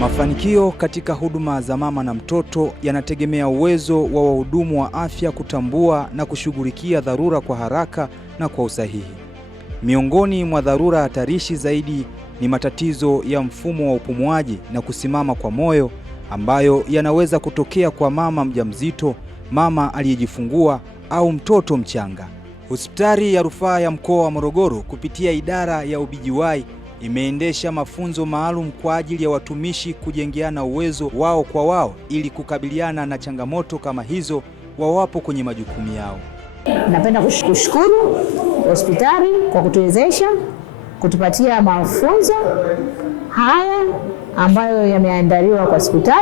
Mafanikio katika huduma za mama na mtoto yanategemea uwezo wa wahudumu wa afya kutambua na kushughulikia dharura kwa haraka na kwa usahihi. Miongoni mwa dharura hatarishi zaidi ni matatizo ya mfumo wa upumuaji na kusimama kwa moyo ambayo yanaweza kutokea kwa mama mjamzito, mama aliyejifungua au mtoto mchanga. Hospitali ya Rufaa ya Mkoa wa Morogoro kupitia idara ya ubijiwai imeendesha mafunzo maalum kwa ajili ya watumishi kujengeana uwezo wao kwa wao ili kukabiliana na changamoto kama hizo wawapo kwenye majukumu yao. Napenda kushukuru hospitali kwa kutuwezesha kutupatia mafunzo haya ambayo yameandaliwa kwa siku 3.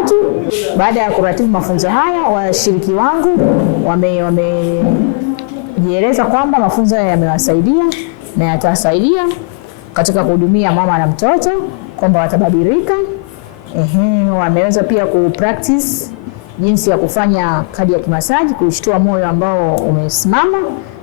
Baada ya kuratibu mafunzo haya, washiriki wangu wamejieleza kwamba mafunzo haya yamewasaidia na yatasaidia katika kuhudumia mama na mtoto, kwamba watabadilika. Wameweza pia kupractice jinsi ya kufanya cardiac massage, kushtua moyo ambao umesimama,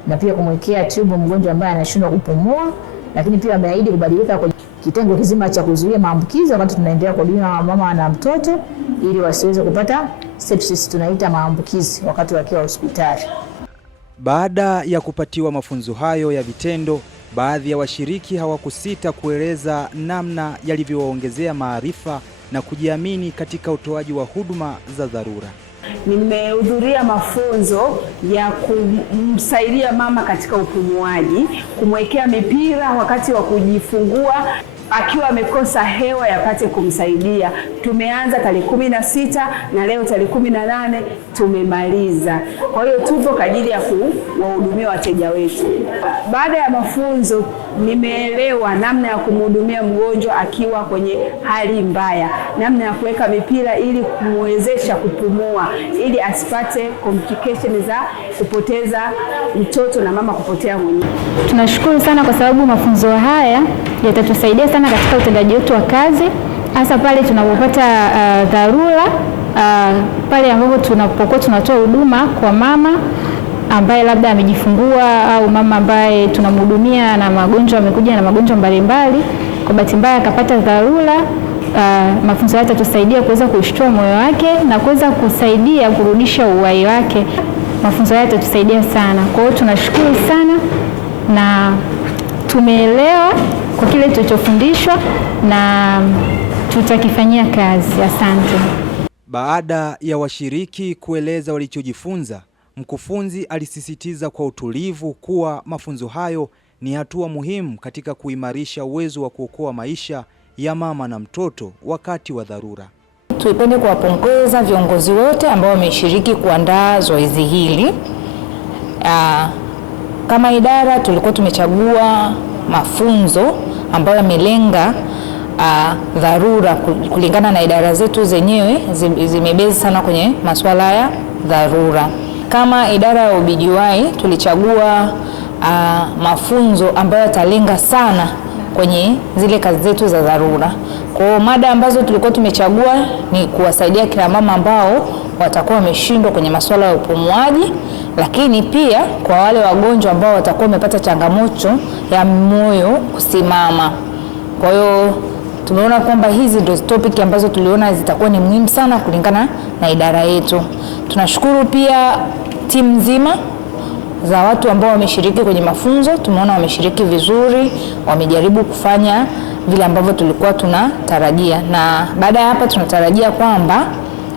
na pia kumwekea tube mgonjwa ambaye anashindwa kupumua. Lakini pia wameahidi kubadilika kwenye kitengo kizima cha kuzuia maambukizi wakati tunaendelea kuhudumia mama na mtoto, ili wasiweze kupata sepsis, tunaita maambukizi, wakati wakiwa hospitali. Baada ya kupatiwa mafunzo hayo ya vitendo, baadhi ya washiriki hawakusita kueleza namna yalivyowaongezea maarifa na kujiamini katika utoaji wa huduma za dharura. Nimehudhuria mafunzo ya kumsaidia mama katika upumuaji, kumwekea mipira wakati wa kujifungua akiwa amekosa hewa yapate kumsaidia. Tumeanza tarehe 16 na leo tarehe 18 tumemaliza. Kwa hiyo tupo kwa ajili ya kuwahudumia wateja wetu. Baada ya mafunzo nimeelewa namna ya kumhudumia mgonjwa akiwa kwenye hali mbaya, namna ya kuweka mipira ili kumwezesha kupumua, ili asipate complications za kupoteza mtoto na mama kupotea mwenyewe. Tunashukuru sana kwa sababu mafunzo haya yatatusaidia sana katika utendaji wetu wa kazi, hasa pale tunapopata dharura, pale ambapo tunapokuwa tunatoa huduma kwa mama ambaye labda amejifungua au mama ambaye tunamhudumia na magonjwa, amekuja na magonjwa mbalimbali, kwa bahati mbaya akapata dharura. Mafunzo haya yatatusaidia kuweza kushtua moyo wake na kuweza kusaidia kurudisha uhai wake. Mafunzo haya yatatusaidia sana. Kwa hiyo tunashukuru sana na tumeelewa kwa kile tulichofundishwa na tutakifanyia kazi. Asante. Baada ya washiriki kueleza walichojifunza, mkufunzi alisisitiza kwa utulivu kuwa mafunzo hayo ni hatua muhimu katika kuimarisha uwezo wa kuokoa maisha ya mama na mtoto wakati wa dharura. Tuipende kuwapongeza viongozi wote ambao wameshiriki kuandaa zoezi hili. Kama idara tulikuwa tumechagua mafunzo ambayo yamelenga dharura kulingana na idara zetu zenyewe zimebezi sana kwenye masuala ya dharura. Kama idara ya ubijiwai tulichagua mafunzo ambayo yatalenga sana kwenye zile kazi zetu za dharura. Kwa mada ambazo tulikuwa tumechagua ni kuwasaidia kina mama ambao watakuwa wameshindwa kwenye masuala ya upumuaji, lakini pia kwa wale wagonjwa ambao watakuwa wamepata changamoto ya moyo kusimama. Kwa hiyo tumeona kwamba hizi ndio topic ambazo tuliona zitakuwa ni muhimu sana kulingana na idara yetu. Tunashukuru pia timu nzima za watu ambao wameshiriki kwenye mafunzo. Tumeona wameshiriki vizuri, wamejaribu kufanya vile ambavyo tulikuwa tunatarajia, na baada ya hapa tunatarajia kwamba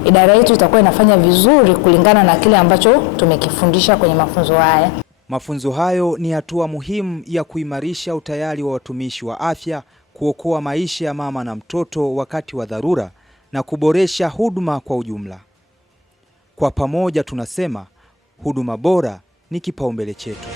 idara yetu itakuwa inafanya vizuri kulingana na kile ambacho tumekifundisha kwenye mafunzo haya. Mafunzo hayo ni hatua muhimu ya kuimarisha utayari wa watumishi wa afya kuokoa maisha ya mama na mtoto wakati wa dharura na kuboresha huduma kwa ujumla. Kwa pamoja tunasema huduma bora ni kipaumbele chetu.